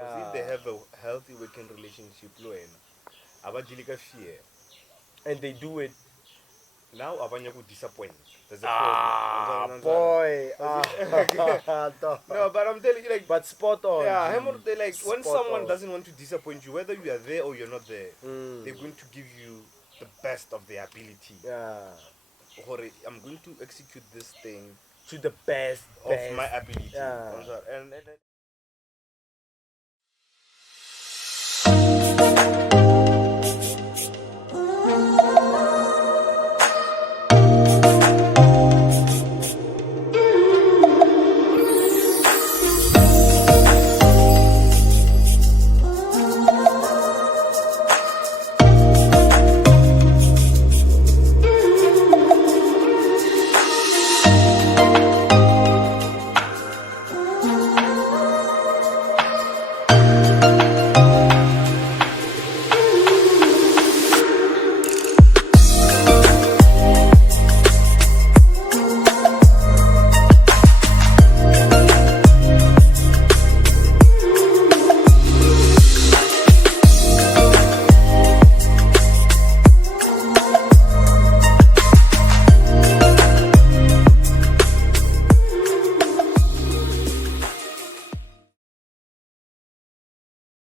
Because if they have a healthy working relationship, fear. And they do it. Now abanya could disappoint. There's a problem. Boy. No, but I'm telling you, like, But spot on. yeah, they like when Spot someone on. doesn't want to disappoint you, whether you are there or you're not there, they're going to give you the best of their ability. Yeah. Or I'm going to execute this thing To the best of my ability. Yeah. And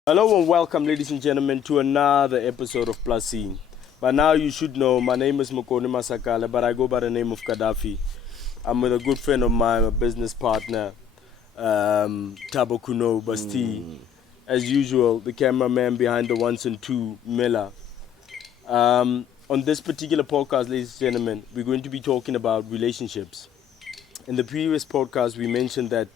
Hello and welcome, ladies and gentlemen, to another episode of Plus Scene. By now you should know my name is Mokone Masakala, but I go by the name of Gaddafi. I'm with a good friend of mine, a business partner, Tabo Kuno Basti. As usual, the cameraman behind the ones and two, Miller. On this particular podcast, ladies and gentlemen, we're going to be talking about relationships. In the previous podcast, we mentioned that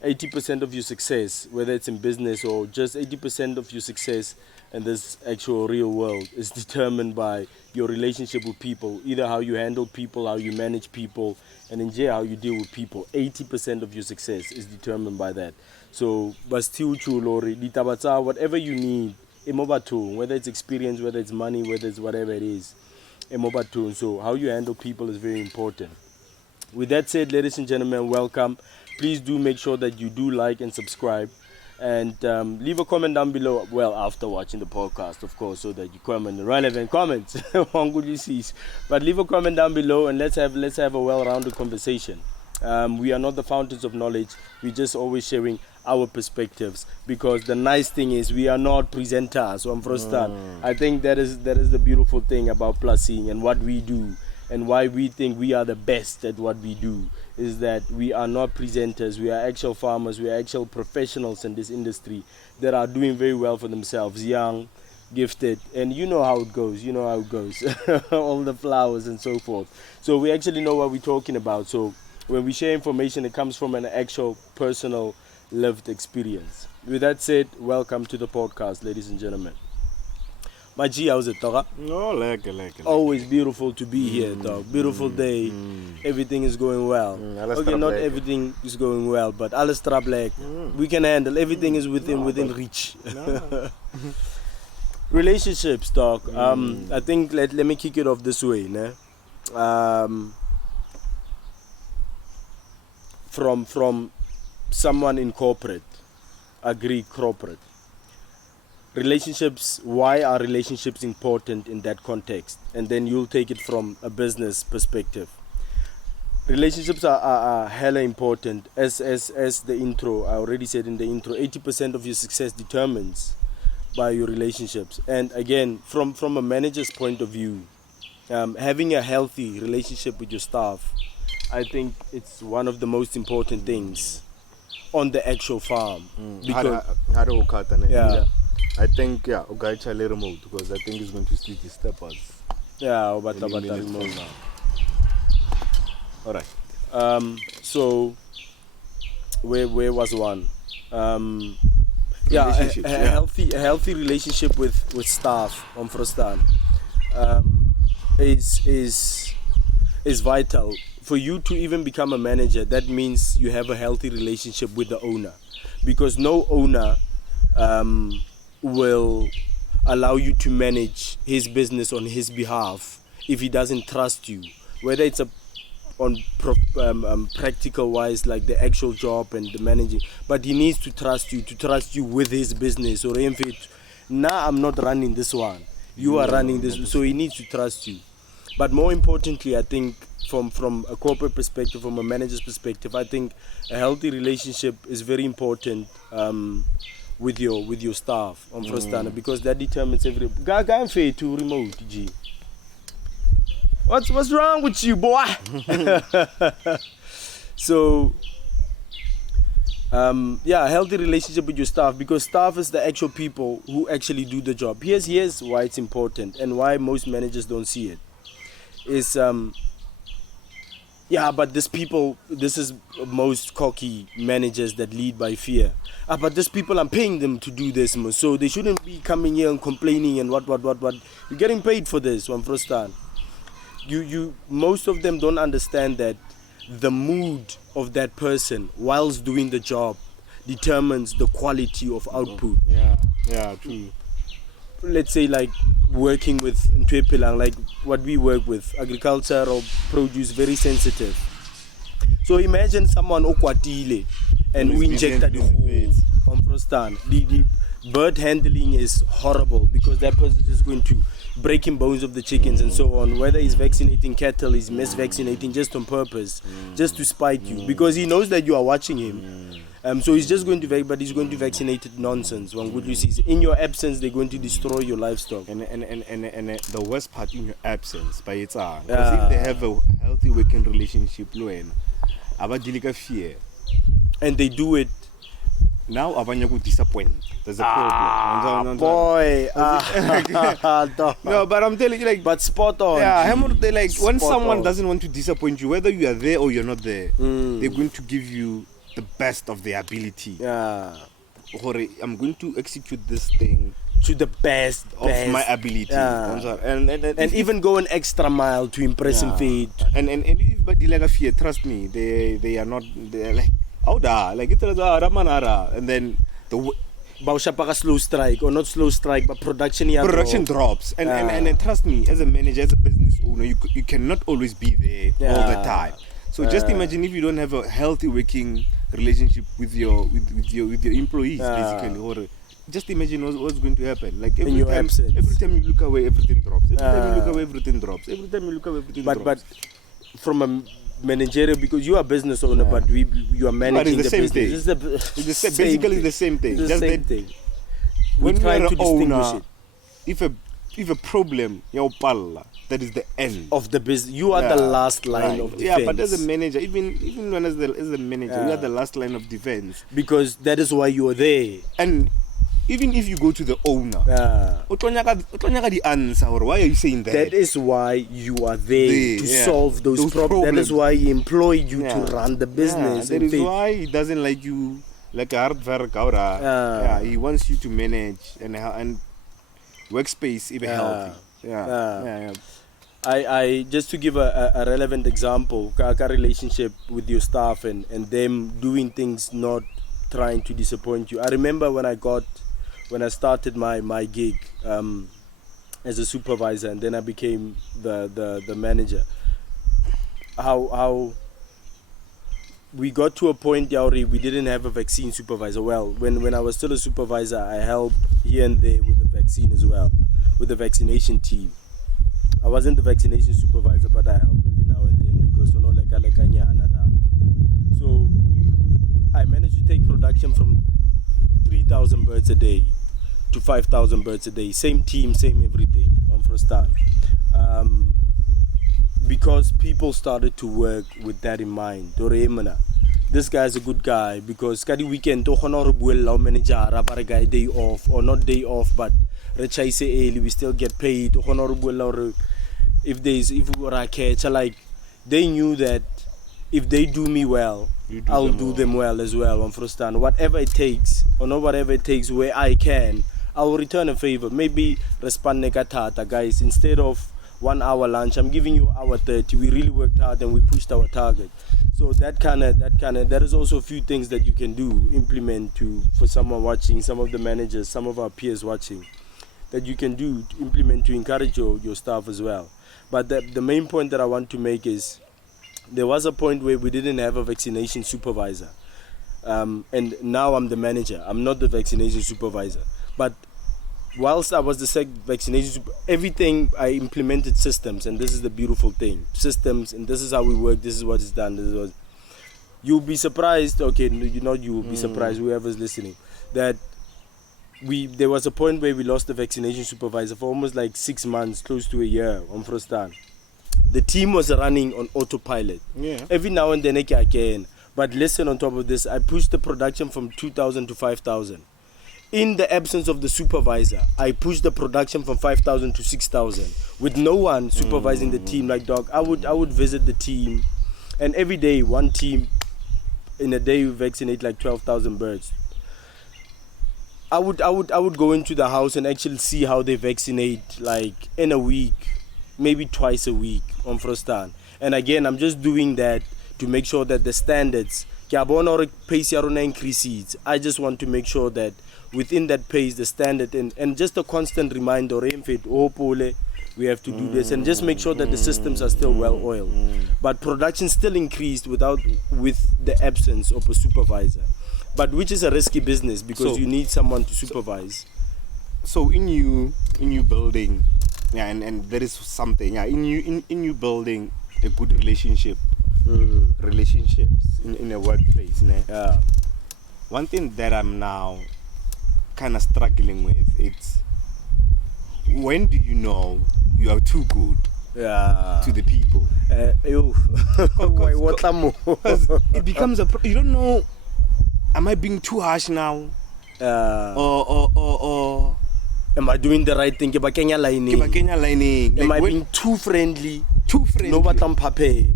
80% of your success, whether it's in business or just 80% of your success in this actual real world, is determined by your relationship with people, either how you handle people, how you manage people, and in jail, how you deal with people. 80% of your success is determined by that. So, whatever you need, whether it's experience, whether it's money, whether it's whatever it is, so how you handle people is very important. With that said, ladies and gentlemen, welcome. Please do make sure that you do like and subscribe, and leave a comment down below. Well, after watching the podcast, of course, so that you comment relevant comments on good you see. But leave a comment down below, and let's have a well-rounded conversation. We are not the fountains of knowledge. We're just always sharing our perspectives, because the nice thing is we are not presenters. So I'm first I think that is the beautiful thing about Plus Scene and what we do. And why we think we are the best at what we do is that we are not presenters, we are actual farmers, we are actual professionals in this industry that are doing very well for themselves, young, gifted, and you know how it goes, all the flowers and so forth. So we actually know what we're talking about. So when we share information, it comes from an actual personal lived experience. With that said, welcome to the podcast, ladies and gentlemen. My G, how's it, dog? no, like. Always beautiful to be here, dog. Beautiful day. Everything is going well. Okay, not everything is going well, but alles trap like we can handle. Everything is within reach. No. Relationships, dog. I think let me kick it off this way, né? From someone in corporate, corporate. Relationships, why are relationships important in that context? And then you'll take it from a business perspective. Relationships are hella important. As the intro, I already said in the intro, 80% of your success determines by your relationships. And again, from a manager's point of view, having a healthy relationship with your staff, I think it's one of the most important things on the actual farm. Because I think, Ugaita remote, because I think it's going to still disturb us. Yeah, but remote now. Alright. So, where was one? A healthy relationship with staff on Frostan is vital. For you to even become a manager, that means you have a healthy relationship with the owner. Because no owner will allow you to manage his business on his behalf if he doesn't trust you, whether it's a practical wise, like the actual job and the managing, but he needs to trust you with his business. Or if it, nah, I'm not running this one, you are running this, so he needs to trust you. But more importantly, I think from a corporate perspective, from a manager's perspective, I think a healthy relationship is very important with your staff on first because that determines every guy fair to remote G. What's wrong with you, boy? So a healthy relationship with your staff, because staff is the actual people who actually do the job. Here's why it's important and why most managers don't see it. Is but this is most cocky managers that lead by fear. But these people, I'm paying them to do this, so they shouldn't be coming here and complaining and what. You're getting paid for this one first time. You most of them don't understand that the mood of that person whilst doing the job determines the quality of output. Yeah, true. Let's say like working with Ntwepelang, like what we work with, agriculture or produce, very sensitive. So imagine someone okwatile and we inject the whole on prostan. The bird handling is horrible because that person is going to breaking bones of the chickens and so on. Whether he's vaccinating cattle, he's vaccinating just on purpose, just to spite you, because he knows that you are watching him. So he's just going to but he's going to vaccinate it nonsense. One good sees in your absence, they're going to destroy your livestock. And the worst part in your absence, by it's because if they have a healthy working relationship, about fear, and they do it. Now Abanya would disappoint. There's a problem. Boy. No, but I'm telling you, like, but spot on. Yeah, like when someone doesn't want to disappoint you, whether you are there or you're not there, they're going to give you the best of their ability. Yeah. Or I'm going to execute this thing to the best of my ability. Yeah. And even go an extra mile to impress him feet. And if but like a fear, trust me, they are not, they're like, like it's Ramanara, and then the Baushapaka slow strike, or not slow strike, but production drops. And trust me, as a manager, as a business owner, you cannot always be there all the time. So just imagine if you don't have a healthy working relationship with your employees, basically, or just imagine what's going to happen. Like every time you look away, everything drops. Every time you look away, everything drops. Every time you look away, everything drops. But from a managerial, because you are a business owner, but you are managing the same business. Thing. Basically the same thing. Just the same thing. When we try to distinguish owner, it. If a problem, that is the end of the business. You are the last line of defense. Yeah, but as a manager, even when as a manager, you are the last line of defense, because that is why you are there. And even if you go to the owner, the answer, or why are you saying that? That is why you are there to solve those problems. That is why he employed you to run the business. That is why he doesn't like you like a hard work. He wants you to manage and workspace even healthy. I just to give a relevant example, a relationship with your staff and them doing things, not trying to disappoint you. I remember when I started my gig as a supervisor, and then I became the manager. How we got to a point, Yauri, we didn't have a vaccine supervisor. Well, when I was still a supervisor, I helped here and there with the vaccine as well, with the vaccination team. I wasn't the vaccination supervisor, but I helped every now and then because so I managed to take production from 3,000 birds a day to 5,000 birds a day. Same team, same everything on first time. Because people started to work with that in mind. This guy's a good guy because kadi weekend manager guy day off, or not day off, but we still get paid. If we are catch, like they knew that if they do me well, I'll do them well as well on first time. Whatever it takes, or not whatever it takes, where I can, I will return a favor. Maybe respond negatata, guys. Instead of 1 hour lunch, I'm giving you hour 30. We really worked hard and we pushed our target. So there is also a few things that you can do, implement for someone watching, some of the managers, some of our peers watching, that you can do to implement to encourage your staff as well. But the main point that I want to make is, there was a point where we didn't have a vaccination supervisor. And now I'm the manager. I'm not the vaccination supervisor. But whilst I was the vaccination everything, I implemented systems, and this is the beautiful thing. Systems, and this is how we work, this is what is done, this is what... You'll be surprised, okay, you know, you will be surprised, whoever's listening, that there was a point where we lost the vaccination supervisor for almost like 6 months, close to a year on Frostan. The team was running on autopilot. Yeah. Every now and then I can. But listen, on top of this, I pushed the production from 2,000 to 5,000. In the absence of the supervisor, I pushed the production from 5,000 to 6,000 with no one supervising the team. Like, dog, I would visit the team, and every day one team in a day we vaccinate like 12,000 birds. I would go into the house and actually see how they vaccinate, like in a week, maybe twice a week on Frostan. And again, I'm just doing that to make sure that the standards, increases. I just want to make sure that within that pace, the standard, and just a constant reminder, we have to do this, and just make sure that the systems are still well oiled. But production still increased with the absence of a supervisor, but which is a risky business because you need someone to supervise. So in you building, yeah, and there is something, yeah, in you building a good relationships in a workplace, né? Yeah. One thing that I'm now kind of struggling with, it's when do you know you are too good to the people? It becomes you don't know, am I being too harsh now? Or am I doing the right thing? Am I being too friendly? No, but I'm pape.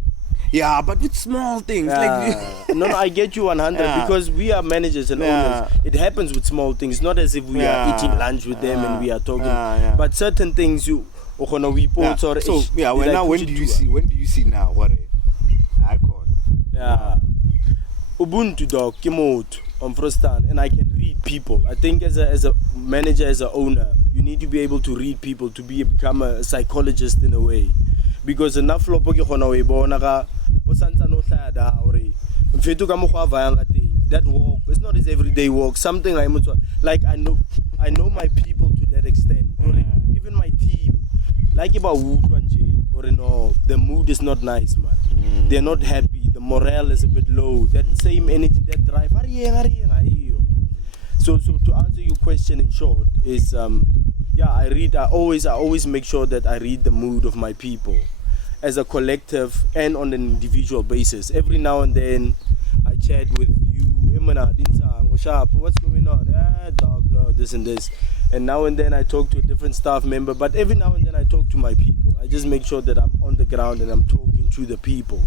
Yeah, but with small things. Like no, I get you 100 because we are managers and owners. It happens with small things. Not as if we are eating lunch with them and we are talking. But certain things when do you see now what I call? Yeah. Ubuntu dog, Kimoto on Frostan, and I can read people. I think as a manager, as an owner, you need to be able to read people, to become a psychologist in a way. Because enough lopo ke khona we bona ga o santsa no hlada hore mfeto ka mogwa vaya ga teng. That walk, it's not his everyday walk. Something like I know my people to that extent. Even my team, like about or no, the mood is not nice, man. They're not happy. The morale is a bit low. That same energy, that drive. So to answer your question in short is I always make sure that I read the mood of my people as a collective and on an individual basis. Every now and then I chat with you, what's going on? Dog, no, this and this. And now and then I talk to a different staff member, but every now and then I talk to my people. I just make sure that I'm on the ground and I'm talking to the people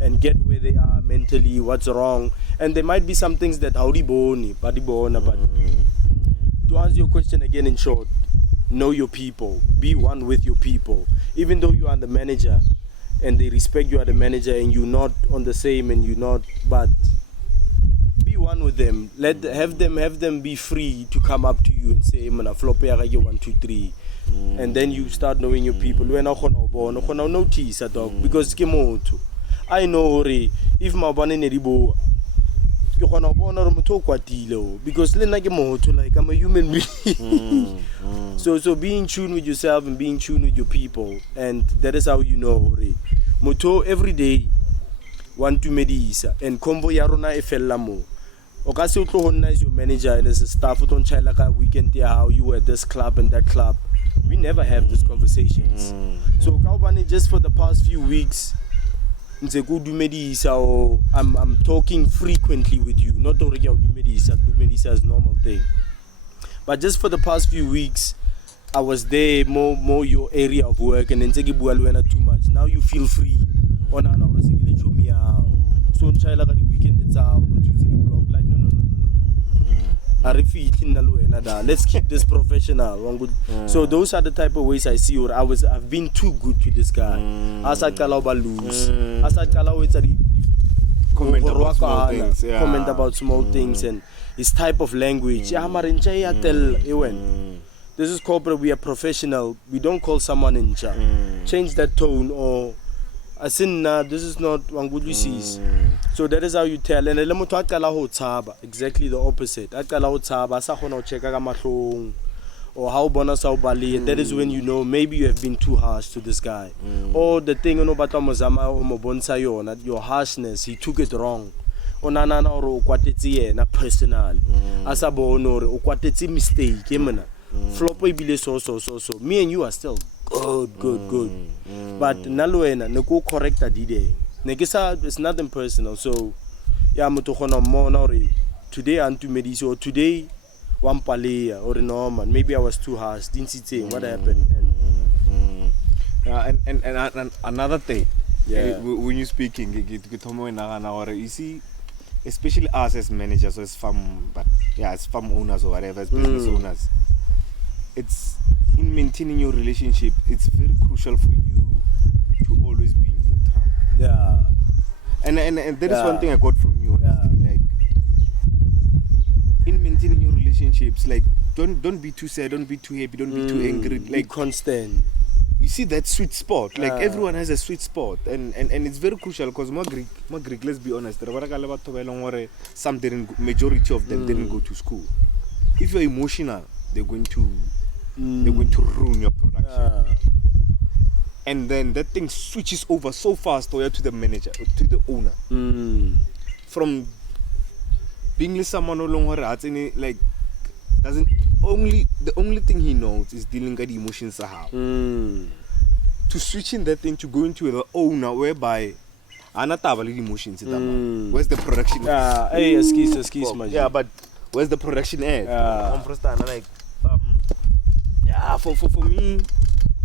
and get where they are mentally, what's wrong. And there might be some things that but to answer your question again in short, know your people, be one with your people. Even though you are the manager and they respect you as the manager and you're not on the same and you're not, but be one with them. Have them be free to come up to you and say, flope 1, 2, 3. And then you start knowing your people. Notice dog because I know if my banana because like I'm a human being. So be in tune with yourself and be in tune with your people, and that is how you know moto every day want to medisa and combo yarona e fella mo o ka se tlo honna as your manager and as a staff o don't try like a weekend there how you were at this club and that club. We never have these conversations. So Kaubani, just for the past few weeks, I'm talking frequently with you. Not already do medisa is normal thing. But just for the past few weeks, I was there more your area of work and then too much. Now you feel free. So try like the weekend it's out, block. Like no. Let's keep this professional. So those are the type of ways I see or I've been too good to this guy. As I lose. As I comment about small things. Comment about small things and his type of language. This is corporate, we are professional. We don't call someone in chat. Change that tone or Asinna, this is not Wangudlusis. So that is how you tell. And le motho a qala ho tshaba, exactly the opposite. A qala ho tshaba, sa khona ho checka ka mahlong. Or how bona sa bali, that is when you know maybe you have been too harsh to this guy. Or the thing ono batla mozama o mo bontsha yona, your harshness, he took it wrong. Ona nana or o kwatetse yena personally. Asa bona or o kwatetse mistake emana. Flop ibile so. Me and you are still good. But nalwena ne go correct adide. Ne ke sa, it's nothing personal. So ya motho khona mo na re today antu medisi or today one palea or no man, maybe I was too harsh, didn't see what happened. And another thing, Yeah. when you're speaking, you see, especially us as managers or as farm owners or whatever, as business owners, it's in maintaining your relationship, it's very crucial for you to always be neutral. Yeah. And that is one thing I got from you, honestly. Like, in maintaining your relationships, like, don't be too sad, don't be too happy, don't be too angry. Be Like, constant. you see that sweet spot. Like, everyone has a sweet spot, and it's very crucial because more Greek, let's be honest, some didn't, majority of them didn't go to school. If you're emotional, they're going to ruin your production. And then that thing switches over so fast to the manager, to the owner. From being someone no longer like doesn't the only thing he knows is dealing with the emotions somehow. To switching that thing to going to the owner whereby anataba the emotions where's the production? Hey, excuse my yeah, but where's the production at? Like for me,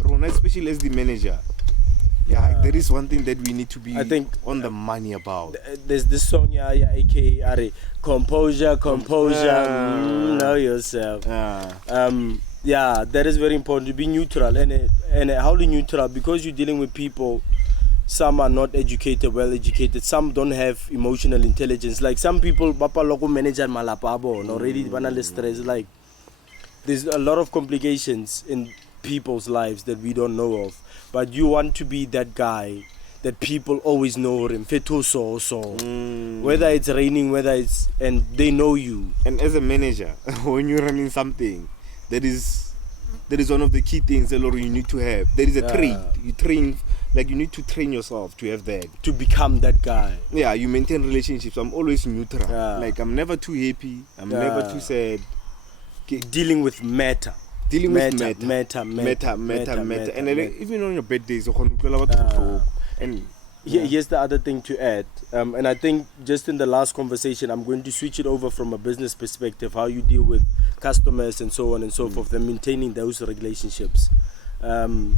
Rona, especially as the manager, there is one thing that we need to be, I think, on the money about. There's this song, aka Are composure, know yourself. That is very important to be neutral and how neutral, because you're dealing with people. Some are not educated, well educated. Some don't have emotional intelligence. Like some people, bapa local manager malapabo, already banal stress. Like there's a lot of complications in people's lives that we don't know of. But you want to be that guy that people always know him. Whether it's raining, and they know you. And as a manager, when you're running something, that is one of the key things that you need to have. There is a trait. You train, like you need to train yourself to have that. To become that guy. Yeah, you maintain relationships. I'm always neutral. Like I'm never too happy. I'm never too sad. Dealing with matter. Matter. And even on your bad days, and here's the other thing to add. And I think just in the last conversation, I'm going to switch it over from a business perspective, how you deal with customers and so on and so forth, and maintaining those relationships. From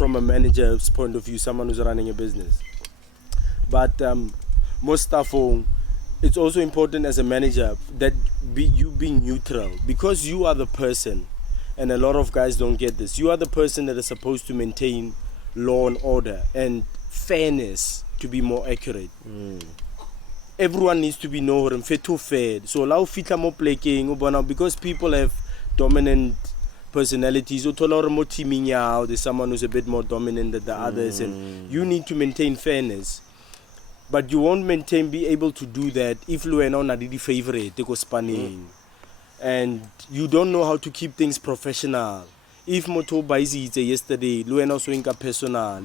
a manager's point of view, someone who's running a business. But most stuff, it's also important as a manager that you being neutral, because you are the person. And a lot of guys don't get this. You are the person that is supposed to maintain law and order and fairness, to be more accurate. Everyone needs to be known and fair. So allow fitla mo playing because people have dominant personalities. There's someone who's a bit more dominant than the others, and you need to maintain fairness. But you won't be able to do that if you are not the favorite. And you don't know how to keep things professional. If moto buys it yesterday, Luena swinga personal.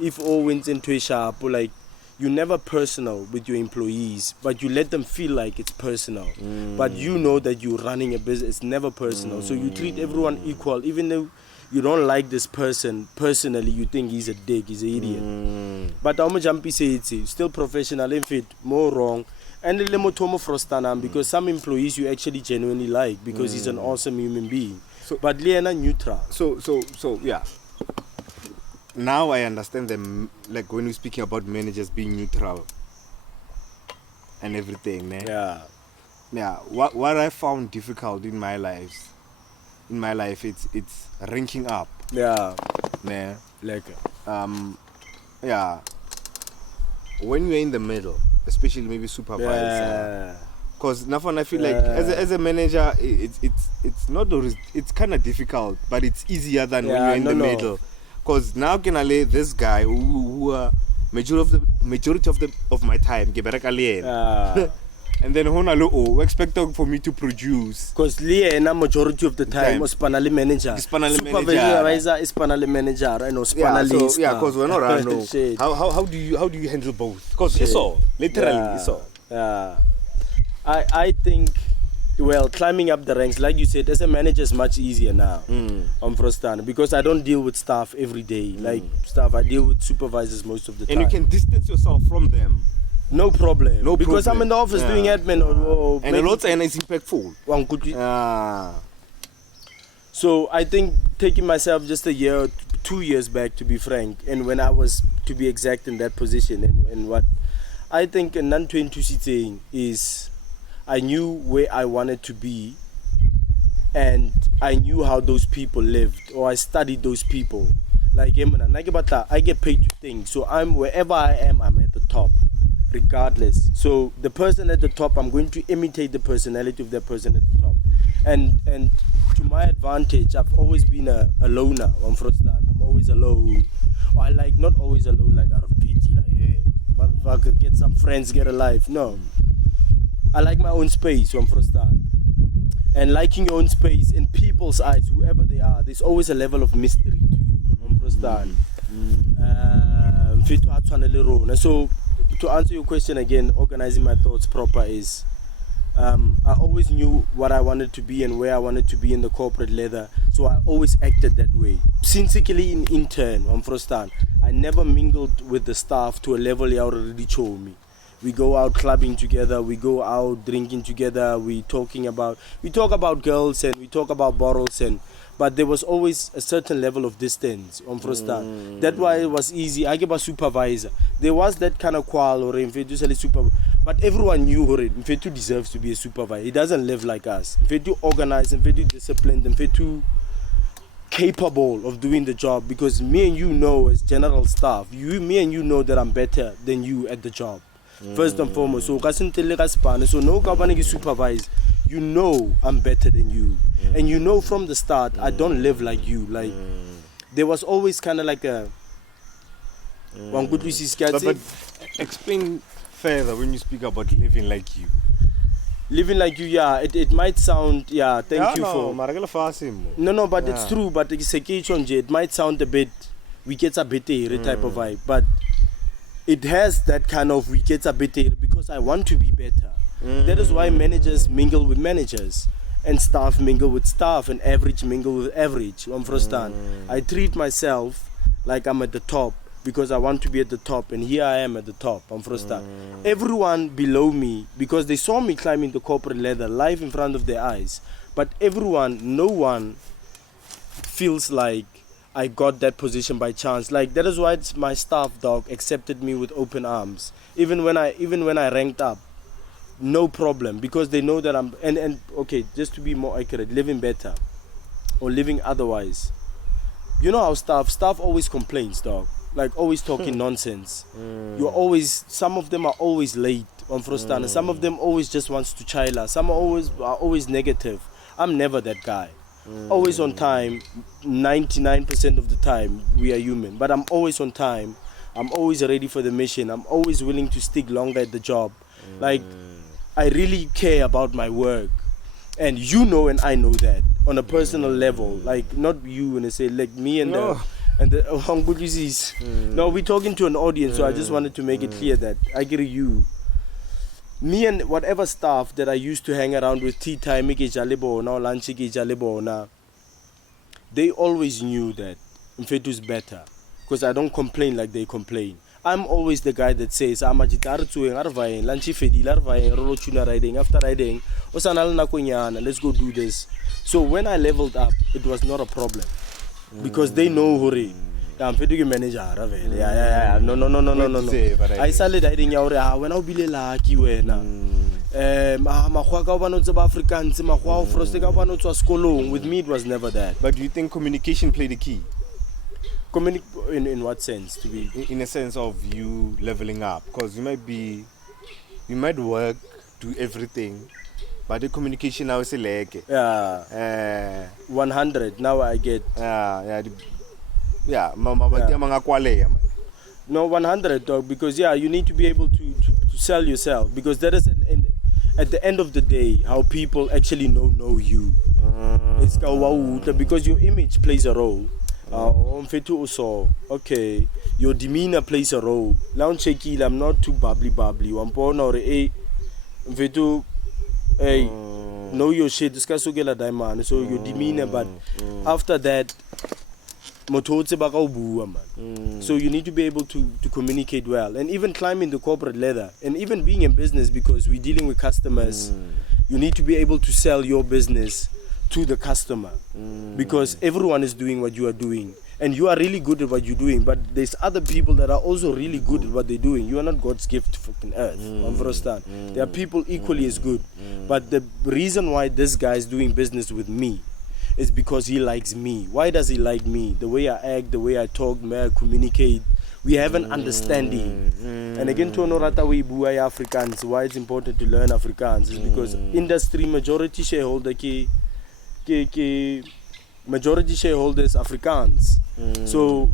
If all went into a shop, like you're never personal with your employees, but you let them feel like it's personal. But you know that you're running a business, it's never personal. So you treat everyone equal, even though you don't like this person personally, you think he's a dick, he's an idiot. But how much jumpy say it's still professional, if it more wrong. And because some employees you actually genuinely like, because he's an awesome human being. So, but Liana neutral. So yeah. Now I understand them, like when we're speaking about managers being neutral and everything, man. Yeah. What I found difficult in my life, it's ranking up. Yeah. Nah. Like yeah. When you're in the middle, especially maybe supervisor, because now I feel like as a manager, it's not it's kind of difficult, but it's easier than when you're in the middle. Because now can I lay this guy who majority of my time ke bereka le yena. And then hona lo o expect for me to produce because Liena majority of the time was panel manager, supervisor is panel manager and panelist. Yeah, because we're not around. How do you handle both? Because it's all literally it's all. Yeah, I think, well, climbing up the ranks, like you said, as a manager is much easier now. Because I don't deal with staff every day. Like staff, I deal with supervisors most of the time. And you can distance yourself from them. No problem. Because I'm in the office doing admin. And a lot is impactful. So I think taking myself just a year, 2 years back, to be frank, and when I was, to be exact, in that position, and what I think in non-22 sitting is, I knew where I wanted to be, and I knew how those people lived, or I studied those people. Like I get paid to think, so I'm wherever I am, I'm at the top, regardless. So the person at the top, I'm going to imitate the personality of that person at the top, and to my advantage, I've always been a loner. I'm always alone. Or I like not always alone, like out of pity, like hey, motherfucker, get some friends, get a life. No, I like my own space. And liking your own space in people's eyes, whoever they are, there's always a level of mystery to you. So to answer your question again, organizing my thoughts proper is, I always knew what I wanted to be and where I wanted to be in the corporate ladder, so I always acted that way. Sincerely in intern, I never mingled with the staff to a level they already showed me. We go out clubbing together, we go out drinking together, we talk about girls and we talk about bottles, but there was always a certain level of distance. That's why it was easy. I gave a supervisor. There was that kind of quarrel or supervisor, but everyone knew Mfetu deserves to be a supervisor. He doesn't live like us. Mfetu organized, Mfetu disciplined, Mfetu capable of doing the job, because me and you know, as general staff, me and you know that I'm better than you at the job. First and foremost, so no company supervise, you know I'm better than you, and you know from the start I don't live like you. Like there was always kind of like a one good but explain further when you speak about living like you. Living like you, yeah, it might sound, yeah, thank you for no, but it's true, but it might sound a bit, we get a bit type of vibe, but it has that kind of we get a bit because I want to be better. That is why managers mingle with managers, and staff mingle with staff, and average mingle with average. I treat myself like I'm at the top because I want to be at the top, and here I am at the top. Everyone below me, because they saw me climbing the corporate ladder live in front of their eyes, but no one feels like I got that position by chance. Like that is why my staff dog accepted me with open arms. Even when I ranked up, no problem, because they know that I'm and okay, just to be more accurate, living better or living otherwise. You know how staff always complains, dog. Like always talking nonsense. Some of them are always late on Frostana. Some of them always just wants to chila. Some are always negative. I'm never that guy. Always on time. 99% of the time we are human, but I'm always on time. I'm always ready for the mission. I'm always willing to stick longer at the job. Like I really care about my work, and you know, and I know that on a personal level. Like not you, and I say like me and no, we're talking to an audience, so I just wanted to make it clear that I get you. Me and whatever staff that I used to hang around with, tea time, lunch, they always knew that Mfetu's better, because I don't complain like they complain. I'm always the guy that says, lunch riding, after riding, let's go do this. So when I leveled up, it was not a problem, because they know Hori. I'm manager. No. I started riding when I be lucky when with me it was never that. But do you think communication played a key? In what sense? To be in a sense of you leveling up, because you might work, do everything, but the communication now is a leg. 100 now I get. No, 100 dog, because you need to be able to sell yourself, because that is at the end of the day how people actually know you. It's because your image plays a role. Okay, your demeanor plays a role. I'm not too bubbly. Hey, know your shit. This guy's so diamond. So your demeanor, but after that, so you need to be able to communicate well, and even climbing the corporate ladder, and even being in business, because we're dealing with customers. You need to be able to sell your business to the customer, because everyone is doing what you are doing, and you are really good at what you're doing, but there's other people that are also really good at what they're doing. You are not God's gift to fucking earth. There are people equally as good, but the reason why this guy is doing business with me is because he likes me. Why does he like me? The way I act, the way I talk, the way I communicate. We have an understanding. And again, to Honorata we buy Afrikaans. Why it's important to learn Afrikaans is because industry majority shareholder majority shareholders Afrikaans. So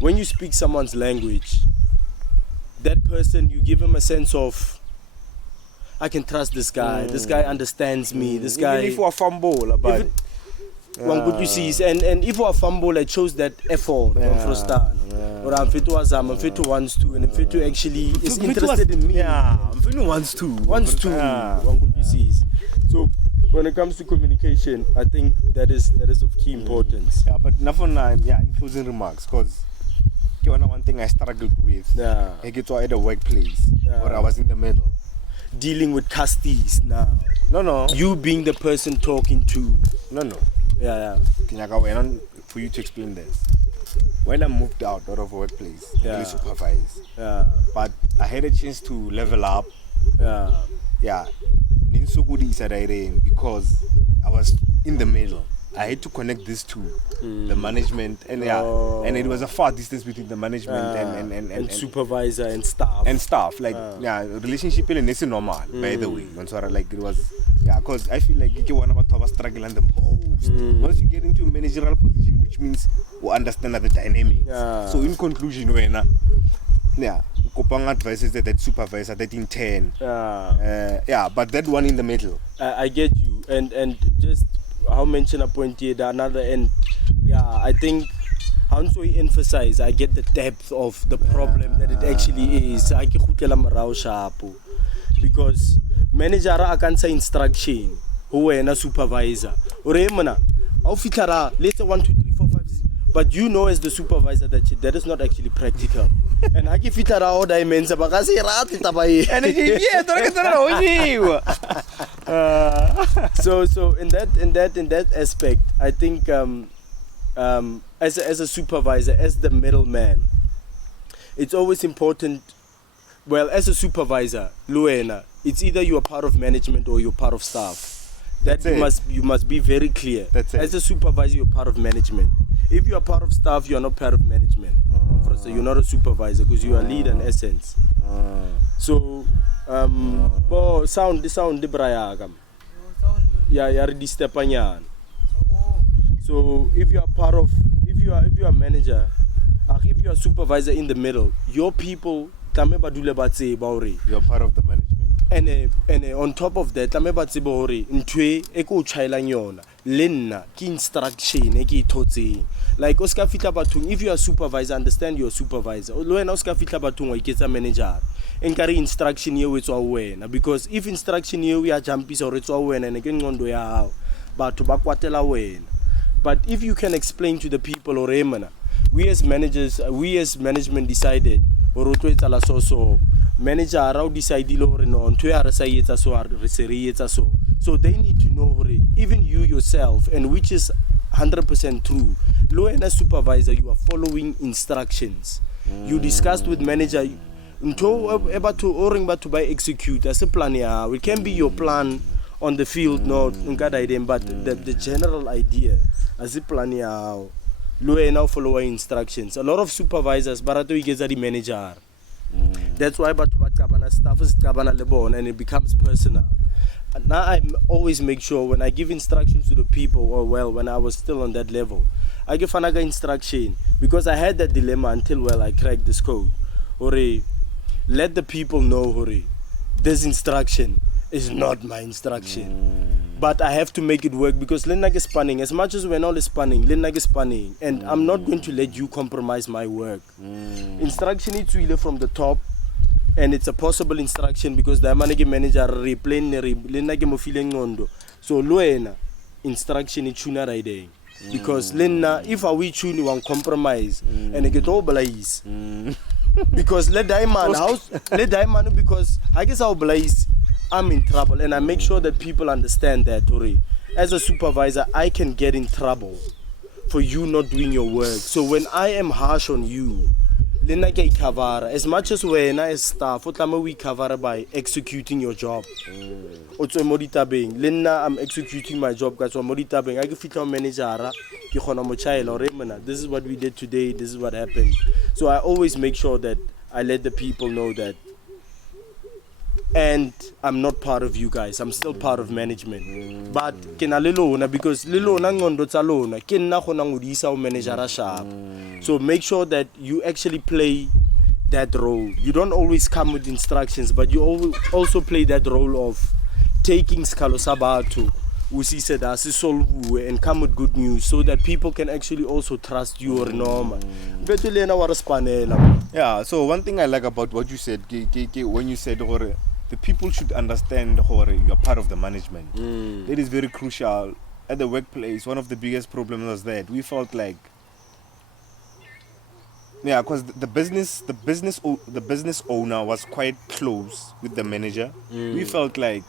when you speak someone's language, that person, you give him a sense of, I can trust this guy. This guy understands me. This guy. Even if we're fumble about one good you see, and if we're fumble, I chose that effort from Frostan. Or I'm fit to Azam, I'm fit to wants to, and I'm fit to actually is interested in me. Yeah, I'm fit to wants to. One good you see. So when it comes to communication, I think that is of key importance. Yeah, but now for now, in closing remarks, because one thing I struggled with. I get to at the workplace, or I was in the middle. Dealing with casties now. No. You being the person talking to. No. Yeah. For you to explain this. When I moved out of workplace, I really supervised. But I had a chance to level up. Because I was in the middle. I had to connect these two, the management and it was a far distance between the management and supervisor and staff. Relationship is normal, by the way. Like it was, because I feel like you one of us struggling the most. Once you get into a managerial position, which means we understand the dynamics. So in conclusion, Kopang advises that supervisor, that intern. But that one in the middle. I get you, and just how mention a point here, the another end. I think how so we emphasize, I get the depth of the problem that it actually is. I can because manager I can say instruction, who is a supervisor. Or let's say 1, 2, 3, 4, 5, 6. But you know as the supervisor that is not actually practical. And I give it all dimensions, but I say so in that aspect, I think as a supervisor, as the middleman, it's always important. Well, as a supervisor, Luena, it's either you are part of management or you're part of staff. That you must be very clear. As a supervisor, you're part of management. If you are part of staff, you are not part of management. So you're not a supervisor because you are lead in essence. So sound the brayagam. So if you are manager, if you are supervisor in the middle, your people you're part of the management. And on top of that, like Oscar Fita Batung, if you are supervisor, understand you're a supervisor. When Oscar Fita Batung, I get a manager. Encourage instruction here with our because if instruction here we are jumping or it's our and again on do how, but to bakwatela when. But if you can explain to the people or we as managers, we as management decided or so manager around decide so they need to know even you yourself, and which is 100% true. Low and as supervisor, you are following instructions. You discussed with manager to by execute as a plan. It can be your plan on the field, but the general idea as a plan. Low and now following instructions. A lot of supervisors, but we get the manager. That's why staff is and it becomes personal. now I always make sure when I give instructions to the people, or well, when I was still on that level, I give another instruction because I had that dilemma until well I cracked this code. Hore, let the people know, hore, this instruction is not my instruction. But I have to make it work because Lenag is spanning. As much as we're all spanning, Lenag is spanning. And I'm not going to let you compromise my work. Instruction is really from the top. And it's a possible instruction because the manage manager replan Lenag mo feeling ondo. So Luena instruction is tuna riding. Because Lena, if we tune one compromise and I get all blaze. Because let diamond house let diamond because I guess I'll blaze. I'm in trouble and I make sure that people understand that, Tori. As a supervisor, I can get in trouble for you not doing your work. So when I am harsh on you, as much as when I staff, we cover by executing your job. I'm executing my job because I'm I can fit on manager. This is what we did today, this is what happened. So I always make sure that I let the people know that. And I'm not part of you guys. I'm still part of management. But kena lelona because lelona ngondo tsalona ke nna gona ngudisa o manager sharp. So make sure that you actually play that role. You don't always come with instructions, but you also play that role of taking skalo sabato usise da se solve and come with good news so that people can actually also trust you or normal. Yeah, so one thing I like about what you said when you said the people should understand you are part of the management. That is very crucial. At the workplace, one of the biggest problems was that we felt like, yeah, because the business owner was quite close with the manager. We felt like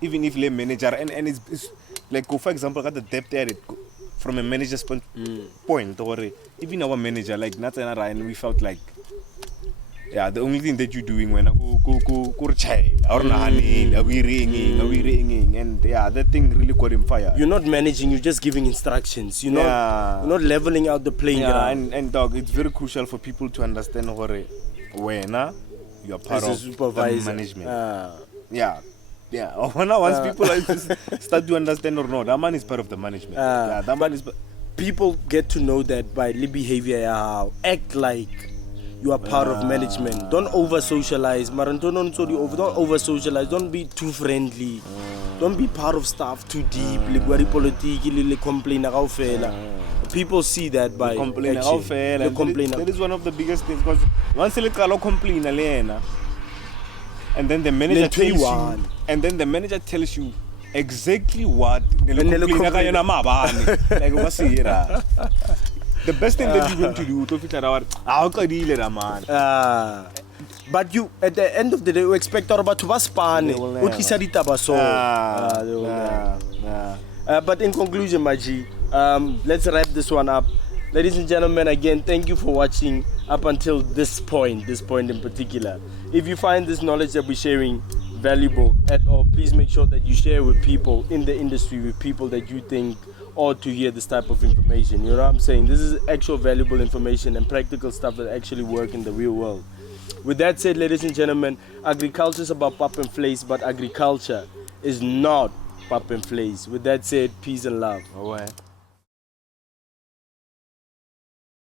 even if the manager and it's like, for example, got the depth at it from a manager's point, or even our manager like Natana, and we felt like, yeah, the only thing that you're doing when I go child or are we ringing, and yeah, that thing really caught him fire. You're not managing, you're just giving instructions. You're not leveling out the playing ground. And dog, it's very crucial for people to understand when you're part of the management. Yeah. Once people start to understand or not, that man is part of the management. That man is. People get to know that by the behavior. Act like you are part of management. Don't over socialize. Don't over socialize. Don't be too friendly. Don't be part of stuff too deep. Like politics, complain. People see that by complain. That is one of the biggest things because once you complain, and then the manager tells you exactly what the best thing that you're going to do to fit around but you at the end of the day you expect about to but in conclusion, Maji, let's wrap this one up. Ladies and gentlemen, again, thank you for watching up until this point in particular. If you find this knowledge that we're sharing valuable at all, please make sure that you share with people in the industry, with people that you think ought to hear this type of information. You know what I'm saying? This is actual valuable information and practical stuff that actually work in the real world. With that said, ladies and gentlemen, agriculture is about pop and place, but agriculture is not pop and place. With that said, peace and love. All right.